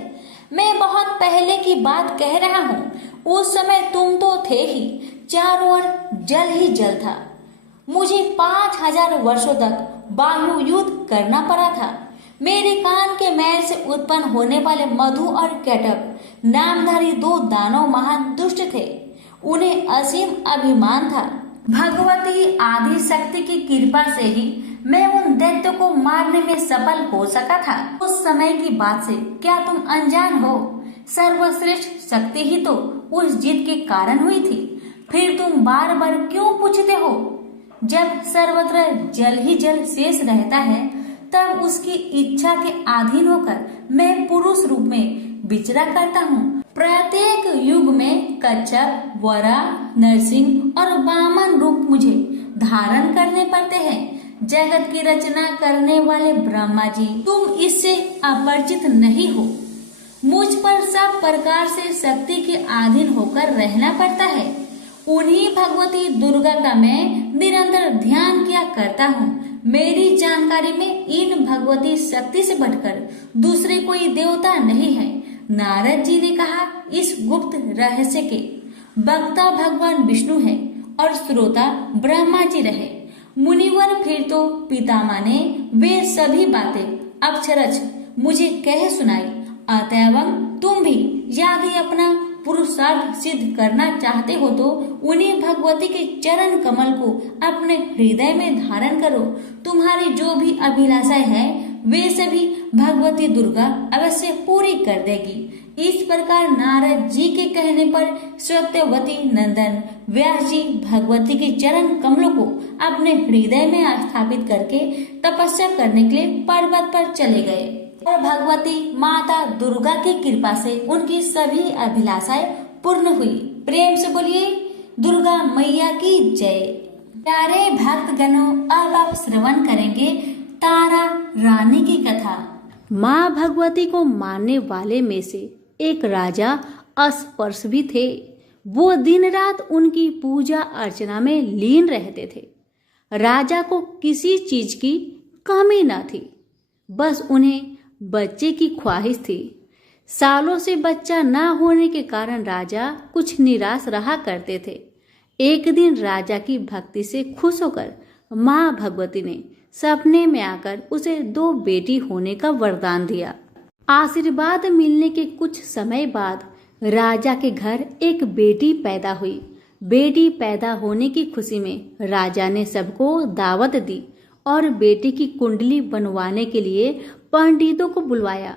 मैं बहुत पहले की बात कह रहा हूँ। उस समय तुम तो थे ही, चारों ओर जल ही जल था। मुझे 5000 वर्षों तक बाहु युद्ध करना पड़ा था। मेरे कान के मैल से उत्पन्न होने वाले मधु और कैटब नामधारी 2 दानव महान दुष्ट थे। उन्हें असीम अभिमान था। भगवती आदि शक्ति की कृपा से ही मैं उन दैत्य को मारने में सफल हो सका था। उस समय की बात से क्या तुम अनजान हो? सर्वश्रेष्ठ शक्ति ही तो उस जीत के कारण हुई थी। फिर तुम बार बार क्यों पूछते हो? जब सर्वत्र जल ही जल शेष रहता है, तब उसकी इच्छा के अधीन होकर मैं पुरुष रूप में विचरा करता हूँ। प्रत्येक युग में कच्छप, वरा, नरसिंह और वामन रूप मुझे धारण करने पड़ते हैं। जगत की रचना करने वाले ब्रह्मा जी, तुम इससे अपरिचित नहीं हो। मुझ पर सब प्रकार से शक्ति के अधीन होकर रहना पड़ता है। उन्हीं भगवती दुर्गा का मैं निरंतर ध्यान किया करता हूँ। मेरी जानकारी में इन भगवती शक्ति से बढ़कर दूसरे कोई देवता नहीं है। नारद जी ने कहा, इस गुप्त रहस्य के वक्ता भगवान विष्णु है और श्रोता ब्रह्मा जी रहे। मुनिवर फिर तो पितामह ने वे सभी बातें अक्षरश मुझे कह सुनाई। अतएव तुम भी यदि अपना पुरुषार्थ सिद्ध करना चाहते हो तो उन्हीं भगवती के चरण कमल को अपने हृदय में धारण करो। तुम्हारी जो भी अभिलाषाएं हैं वे सभी भगवती दुर्गा अवश्य पूरी कर देगी। इस प्रकार नारद जी के कहने पर सत्यवती नंदन व्यास जी भगवती के चरण कमलों को अपने हृदय में स्थापित करके तपस्या करने के लिए पर्वत पर चले गए और भगवती माता दुर्गा की कृपा से उनकी सभी अभिलाषाएं पूर्ण हुई। प्रेम से बोलिए दुर्गा मैया की जय। प्यारे भक्त गणों, अब आप श्रवण करेंगे तारा रानी की कथा। माँ भगवती को मानने वाले में से एक राजा अस्पर्श भी थे। वो दिन रात उनकी पूजा अर्चना में लीन रहते थे। राजा को किसी चीज की कमी न थी, बस उन्हें बच्चे की ख्वाहिश थी। सालों से बच्चा न होने के कारण राजा कुछ निराश रहा करते थे। एक दिन राजा की भक्ति से खुश होकर माँ भगवती ने सपने में आकर उसे 2 बेटी होने का वरदान दिया। आशीर्वाद मिलने के कुछ समय बाद राजा के घर एक बेटी पैदा हुई। बेटी पैदा होने की खुशी में राजा ने सबको दावत दी और बेटी की कुंडली बनवाने के लिए पंडितों को बुलवाया।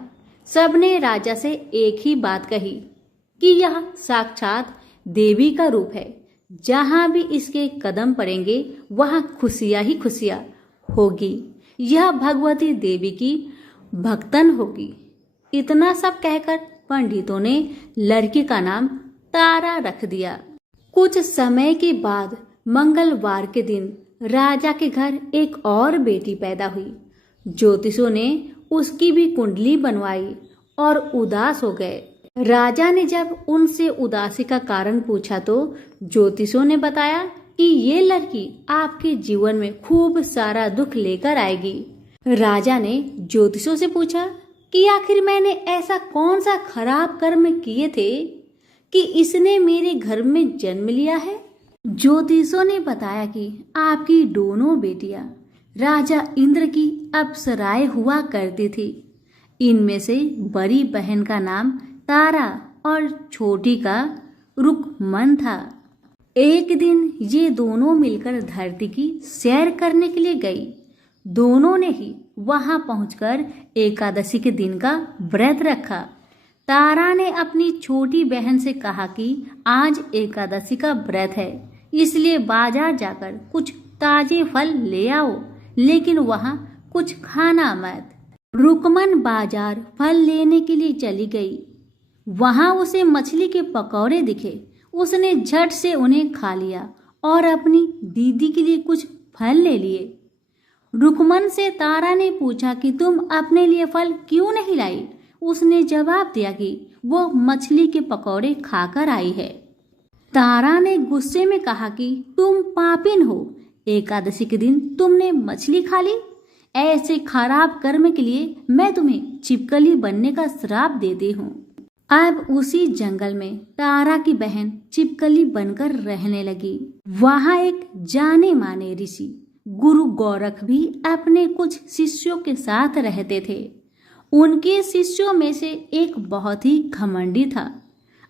सबने राजा से एक ही बात कही कि यह साक्षात देवी का रूप है। जहां भी इसके कदम पड़ेंगे वहां खुशियां ही खुशियां होगी। यह भगवती देवी की भक्तन होगी। इतना सब कहकर पंडितों ने लड़की का नाम तारा रख दिया। कुछ समय के बाद मंगलवार के दिन राजा के घर एक और बेटी पैदा हुई। ज्योतिषों ने उसकी भी कुंडली बनवाई और उदास हो गए। राजा ने जब उनसे उदासी का कारण पूछा तो ज्योतिषों ने बताया कि ये लड़की आपके जीवन में खूब सारा दुख लेकर आएगी। राजा ने ज्योतिषों से पूछा कि आखिर मैंने ऐसा कौन सा खराब कर्म किए थे कि इसने मेरे घर में जन्म लिया है। ज्योतिषों ने बताया कि आपकी दोनों बेटियां राजा इंद्र की अप्सराएं हुआ करती थी। इनमें से बड़ी बहन का नाम तारा और छोटी का रुकमन था। एक दिन ये दोनों मिलकर धरती की सैर करने के लिए गई। दोनों ने ही वहां पहुंचकर एकादशी के दिन का व्रत रखा। तारा ने अपनी छोटी बहन से कहा कि आज एकादशी का व्रत है, इसलिए बाजार जाकर कुछ ताजे फल ले आओ, लेकिन वहां कुछ खाना मत। रुकमन बाजार फल लेने के लिए चली गई। वहां उसे मछली के पकौड़े दिखे। उसने झट से उन्हें खा लिया और अपनी दीदी के लिए कुछ फल ले लिए। रुकमन से तारा ने पूछा कि तुम अपने लिए फल क्यों नहीं लाई। उसने जवाब दिया कि वो मछली के पकौड़े खाकर आई है। तारा ने गुस्से में कहा कि तुम पापिन हो, एकादशी के दिन तुमने मछली खा ली। ऐसे खराब कर्म के लिए मैं तुम्हें छिपकली बनने का श्राप देती हूँ। अब उसी जंगल में तारा की बहन छिपकली बनकर रहने लगी। वहाँ एक जाने माने ऋषि गुरु गोरख भी अपने कुछ शिष्यों के साथ रहते थे। उनके शिष्यों में से एक बहुत ही घमंडी था।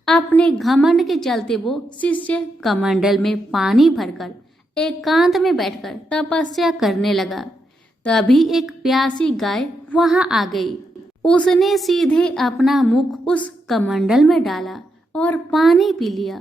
अपने घमंड के चलते वो शिष्य कमंडल में पानी भरकर एकांत में बैठकर तपस्या करने लगा। तभी एक प्यासी गाय वहां आ गई। उसने सीधे अपना मुख उस कमंडल में डाला और पानी पी लिया।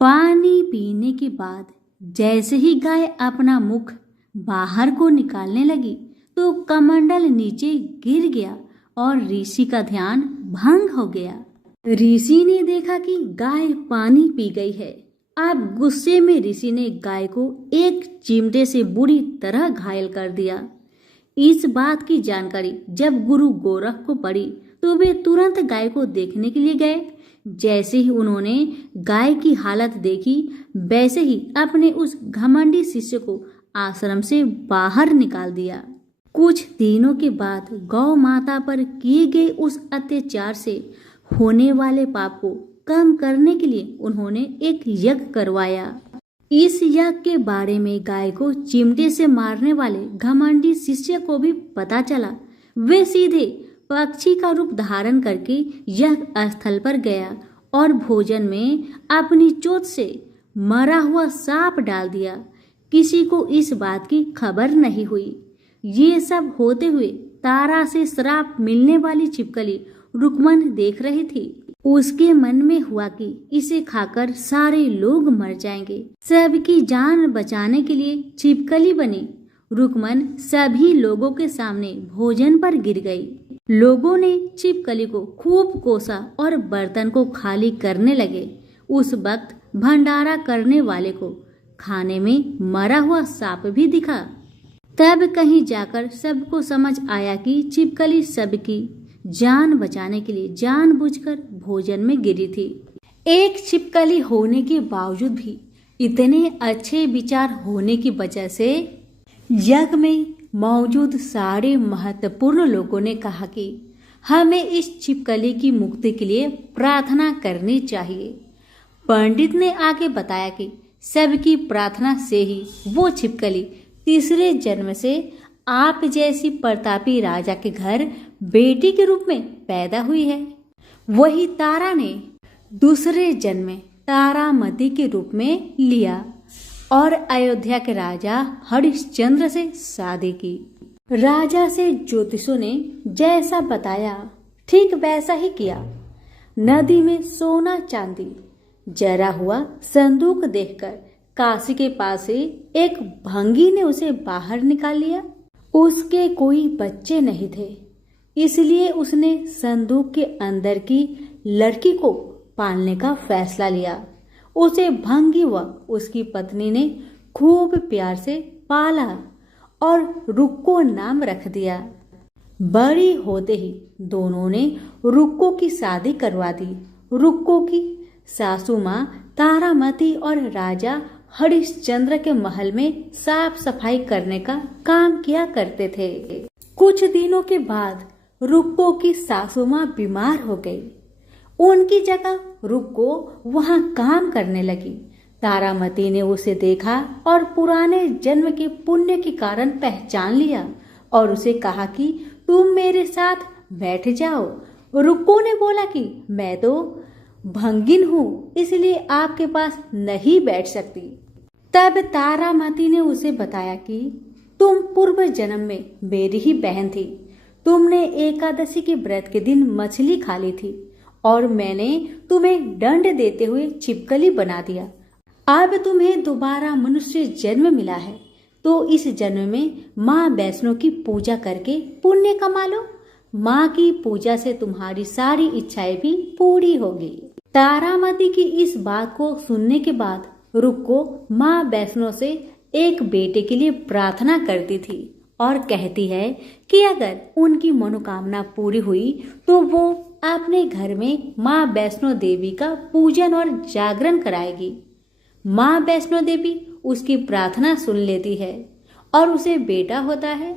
पानी पीने के बाद जैसे ही गाय अपना मुख बाहर को निकालने लगी तो कमंडल नीचे गिर गया और ऋषि का ध्यान भंग हो गया। ऋषि ने देखा कि गाय पानी पी गई है। अब गुस्से में ऋषि ने गाय को एक चिमटे से बुरी तरह घायल कर दिया। इस बात की जानकारी जब गुरु गोरख को पड़ी तो वे तुरंत गाय को देखने के लिए गए। जैसे ही उन्होंने गाय की हालत देखी, वैसे ही अपने उस घमंडी शिष्य को आश्रम से बाहर निकाल दिया। कुछ दिनों के बाद गौ माता पर किए गए उस अत्याचार से होने वाले पाप को कम करने के लिए उन्होंने एक यज्ञ करवाया। इस यज्ञ के बारे में गाय को चिमटे से मारने वाले घमंडी शिष्य को भी पता चला। वे सीधे पक्षी का रूप धारण करके यज्ञ स्थल पर गया और भोजन में अपनी चोंच से मरा हुआ सांप डाल दिया। किसी को इस बात की खबर नहीं हुई। ये सब होते हुए तारा से श्राप मिलने वाली छिपकली रुकमन देख रही थी। उसके मन में हुआ कि इसे खाकर सारे लोग मर जाएंगे। सबकी जान बचाने के लिए छिपकली बनी। रुकमन सभी लोगों के सामने भोजन पर गिर गई। लोगों ने छिपकली को खूब कोसा और बर्तन को खाली करने लगे। उस वक्त भंडारा करने वाले को खाने में मरा हुआ सांप भी दिखा। तब कहीं जाकर सबको समझ आया कि छिपकली सबकी जान बचाने के लिए जानबूझकर भोजन में गिरी थी। एक छिपकली होने के बावजूद भी इतने अच्छे विचार होने की वजह से जग में मौजूद सारे महत्वपूर्ण लोगों ने कहा कि हमें इस छिपकली की मुक्ति के लिए प्रार्थना करनी चाहिए। पंडित ने आगे बताया कि सबकी प्रार्थना से ही वो छिपकली तीसरे जन्म से आप जैसी प्रतापी राजा के घर बेटी के रूप में पैदा हुई है। वही तारा ने दूसरे जन्म में तारामती के रूप में लिया और अयोध्या के राजा हरिश्चंद्र से शादी की। राजा से ज्योतिषों ने जैसा बताया ठीक वैसा ही किया। नदी में सोना चांदी जरा हुआ संदूक देखकर काशी के पास से एक भंगी ने उसे बाहर निकाल लिया। उसके कोई बच्चे नहीं थे, इसलिए उसने संदूक के अंदर की लड़की को पालने का फैसला लिया। उसे भंगी व उसकी पत्नी ने खूब प्यार से पाला और रुक्को नाम रख दिया। बड़ी होते ही दोनों ने रुक्को की शादी करवा दी। रुक्को की सासू माँ तारामती और राजा हरिश्चंद्र के महल में साफ सफाई करने का काम किया करते थे। कुछ दिनों के बाद रुक्को की सासू माँ बीमार हो गई। उनकी जगह रुक्को वहां काम करने लगी। तारामती ने उसे देखा और पुराने जन्म के पुण्य के कारण पहचान लिया और उसे कहा कि तुम मेरे साथ बैठ जाओ। रुक्को ने बोला कि मैं तो भंगिन हूँ, इसलिए आपके पास नहीं बैठ सकती। तब तारामती ने उसे बताया कि तुम पूर्व जन्म में मेरी ही बहन थी। तुमने एकादशी के व्रत के दिन मछली खा ली थी और मैंने तुम्हें दंड देते हुए छिपकली बना दिया। अब तुम्हें दोबारा मनुष्य जन्म मिला है, तो इस जन्म में माँ वैष्णो की पूजा करके पुण्य कमा लो। माँ की पूजा से तुम्हारी सारी इच्छाएं भी पूरी होगी। तारामती की इस बात को सुनने के बाद रुक्को माँ वैष्णो से एक बेटे के लिए प्रार्थना करती थी और कहती है कि अगर उनकी मनोकामना पूरी हुई तो वो अपने घर में माँ वैष्णो देवी का पूजन और जागरण कराएगी। माँ वैष्णो देवी उसकी प्रार्थना सुन लेती है और उसे बेटा होता है।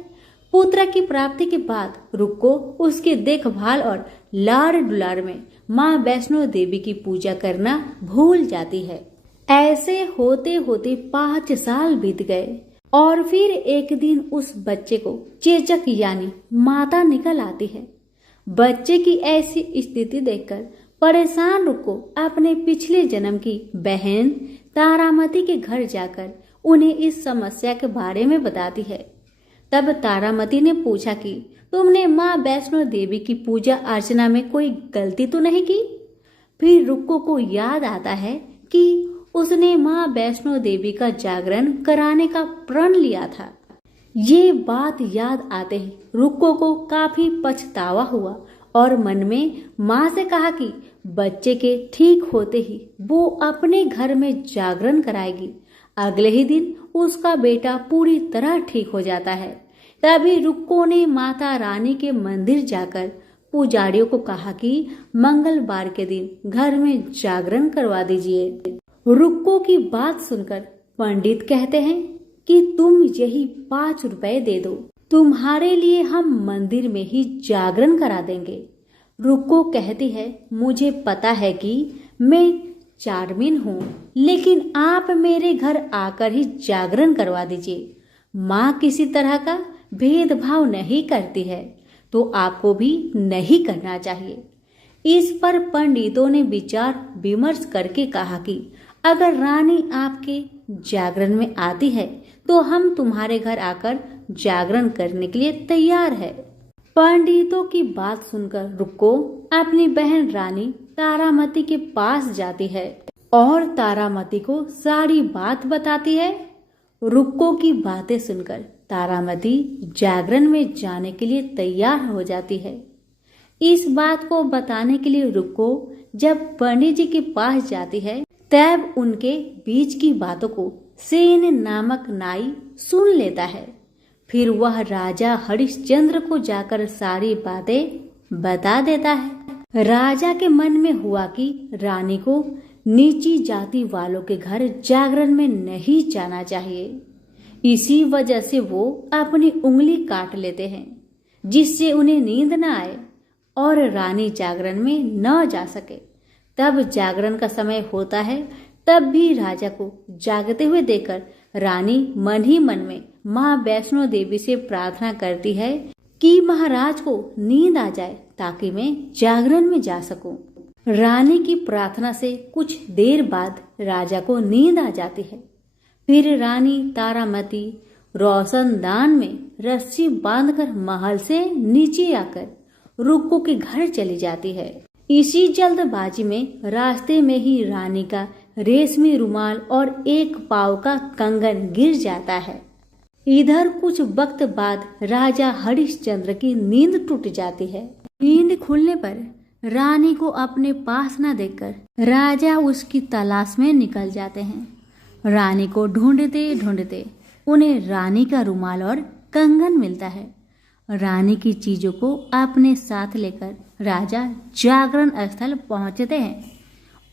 पुत्र की प्राप्ति के बाद रुक्को उसकी देखभाल और लाड़ दुलार में माँ वैष्णो देवी की पूजा करना भूल जाती है। ऐसे होते होते 5 साल बीत गए और फिर एक दिन उस बच्चे को चेचक यानी माता निकल आती है। बच्चे की ऐसी स्थिति देखकर परेशान रुक्को अपने पिछले जन्म की बहन तारामती के घर जाकर उन्हें इस समस्या के बारे में बताती है। तब तारामती ने पूछा कि तुमने माँ वैष्णो देवी की पूजा अर्चना में कोई गलती तो नहीं की? फिर रुक्को को याद आता है कि उसने माँ वैष्णो देवी का जागरण कराने का प्रण लिया था। ये बात याद आते ही रुक्को को काफी पछतावा हुआ और मन में माँ से कहा कि बच्चे के ठीक होते ही वो अपने घर में जागरण कराएगी। अगले ही दिन उसका बेटा पूरी तरह ठीक हो जाता है। तभी रुक्को ने माता रानी के मंदिर जाकर पुजारियों को कहा कि मंगलवार के दिन घर में जागरण करवा दीजिए। रुक्को की बात सुनकर पंडित कहते हैं कि तुम यही 5 रुपए दे दो, तुम्हारे लिए हम मंदिर में ही जागरण करा देंगे। रुक्को कहती है, मुझे पता है कि मैं चार्मिन हूँ, लेकिन आप मेरे घर आकर ही जागरण करवा दीजिए। माँ किसी तरह का भेदभाव नहीं करती है, तो आपको भी नहीं करना चाहिए। इस पर पंडितों ने विचार विमर्श करके कहा कि अगर रानी आपके जागरण में आती है तो हम तुम्हारे घर आकर जागरण करने के लिए तैयार है। पंडितों की बात सुनकर रुक्को अपनी बहन रानी तारामती के पास जाती है और तारामती को सारी बात बताती है। रुक्को की बातें सुनकर तारामती जागरण में जाने के लिए तैयार हो जाती है। इस बात को बताने के लिए रुक्को जब पंडित जी के पास जाती है तब उनके बीच की बातों को सेन नामक नाई सुन लेता है। फिर वह राजा हरिश्चंद्र को जाकर सारी बातें बता देता है। राजा के मन में हुआ कि रानी को नीची जाति वालों के घर जागरण में नहीं जाना चाहिए। इसी वजह से वो अपनी उंगली काट लेते हैं, जिससे उन्हें नींद न आए और रानी जागरण में न जा सके। तब जागरण का समय होता है, तब भी राजा को जागते हुए देखकर रानी मन ही मन में माँ वैष्णो देवी से प्रार्थना करती है कि महाराज को नींद आ जाए ताकि मैं जागरण में जा सकूं। रानी की प्रार्थना से कुछ देर बाद राजा को नींद आ जाती है। फिर रानी तारामती रोशनदान में रस्सी बांधकर महल से नीचे आकर रुक्को के घर चली जाती है। इसी जल्दबाजी में रास्ते में ही रानी का रेशमी रुमाल और एक पाव का कंगन गिर जाता है। इधर कुछ वक्त बाद राजा हरिश्चंद्र की नींद टूट जाती है। नींद खुलने पर रानी को अपने पास न देखकर राजा उसकी तलाश में निकल जाते हैं। रानी को ढूंढते ढूंढते उन्हें रानी का रुमाल और कंगन मिलता है। रानी की चीजों को अपने साथ लेकर राजा जागरण स्थल पहुंचते हैं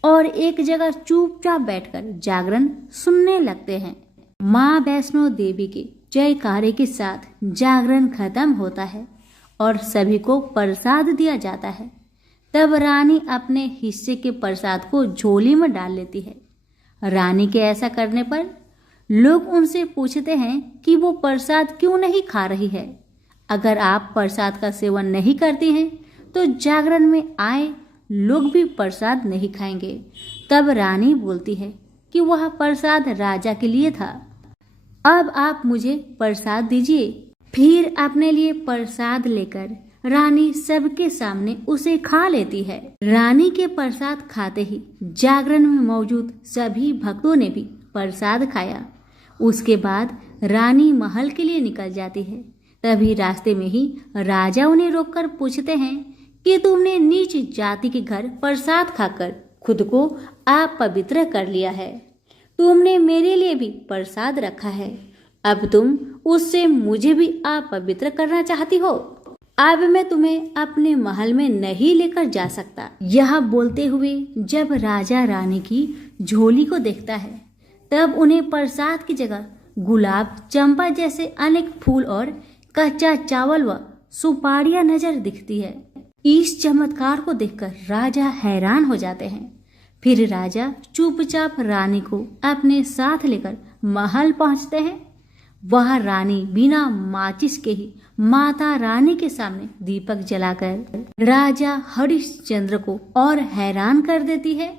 और एक जगह चुपचाप बैठकर जागरण सुनने लगते हैं। माँ वैष्णो देवी के जयकारे के साथ जागरण खत्म होता है और सभी को प्रसाद दिया जाता है। तब रानी अपने हिस्से के प्रसाद को झोली में डाल लेती है। रानी के ऐसा करने पर लोग उनसे पूछते हैं कि वो प्रसाद क्यों नहीं खा रही है। अगर आप प्रसाद का सेवन नहीं करती हैं तो जागरण में आए लोग भी प्रसाद नहीं खाएंगे। तब रानी बोलती है कि वह प्रसाद राजा के लिए था, अब आप मुझे प्रसाद दीजिए। फिर अपने लिए प्रसाद लेकर रानी सबके सामने उसे खा लेती है। रानी के प्रसाद खाते ही जागरण में मौजूद सभी भक्तों ने भी प्रसाद खाया। उसके बाद रानी महल के लिए निकल जाती है। तभी रास्ते में ही राजा उन्हें रोककर पूछते हैं कि तुमने नीच जाति के घर प्रसाद खाकर खुद को अपवित्र कर लिया है। तुमने मेरे लिए भी प्रसाद रखा है, अब तुम उससे मुझे भी अपवित्र करना चाहती हो। अब मैं तुम्हें अपने महल में नहीं लेकर जा सकता। यह बोलते हुए जब राजा रानी की झोली को देखता है तब उन्हें प्रसाद की जगह गुलाब, चंपा जैसे अनेक फूल और कच्चा चावल व सुपारियां नजर दिखती है। इस चमत्कार को देखकर राजा हैरान हो जाते हैं। फिर राजा चुपचाप रानी को अपने साथ लेकर महल पहुंचते हैं। वह रानी बिना माचिस के ही माता रानी के सामने दीपक जलाकर राजा हरिश्चंद्र को और हैरान कर देती है।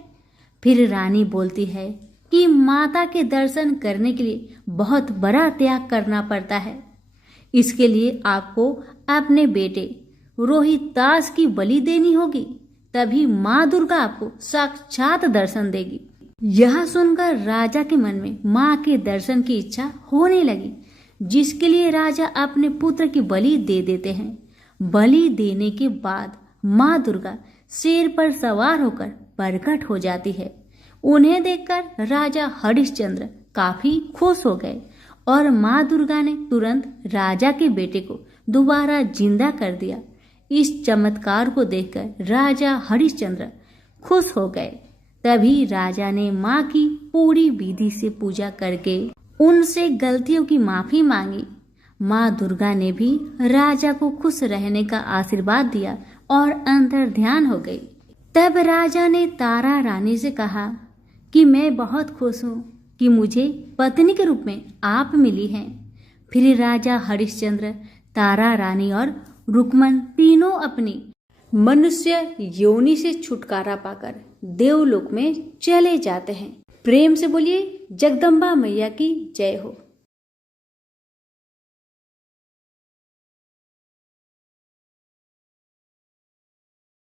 फिर रानी बोलती है कि माता के दर्शन करने के लिए बहुत बड़ा त्याग करना पड़ता है। इसके लिए आपको अपने बेटे रोहितास की बलि देनी होगी, तभी माँ दुर्गा आपको साक्षात दर्शन देगी। यह सुनकर राजा के मन में माँ के दर्शन की इच्छा होने लगी, जिसके लिए राजा अपने पुत्र की बलि दे देते हैं। बलि देने के बाद माँ दुर्गा शेर पर सवार होकर प्रकट हो जाती है। उन्हें देखकर राजा हरिश्चंद्र काफी खुश हो गए और माँ दुर्गा ने तुरंत राजा के बेटे को दोबारा जिंदा कर दिया। इस चमत्कार को देखकर राजा हरिश्चंद्र खुश हो गए। तभी राजा ने माँ की पूरी विधि से पूजा करके उनसे गलतियों की माफी मांगी। माँ दुर्गा ने भी राजा को खुश रहने का आशीर्वाद दिया और अंतर ध्यान हो गई। तब राजा ने तारा रानी से कहा कि मैं बहुत खुश हूँ कि मुझे पत्नी के रूप में आप मिली हैं। फिर राजा हरिश्चंद्र, तारा रानी और रुक्मन तीनों अपनी मनुष्य योनि से छुटकारा पाकर देवलोक में चले जाते हैं। प्रेम से बोलिए जगदम्बा मैया की जय हो।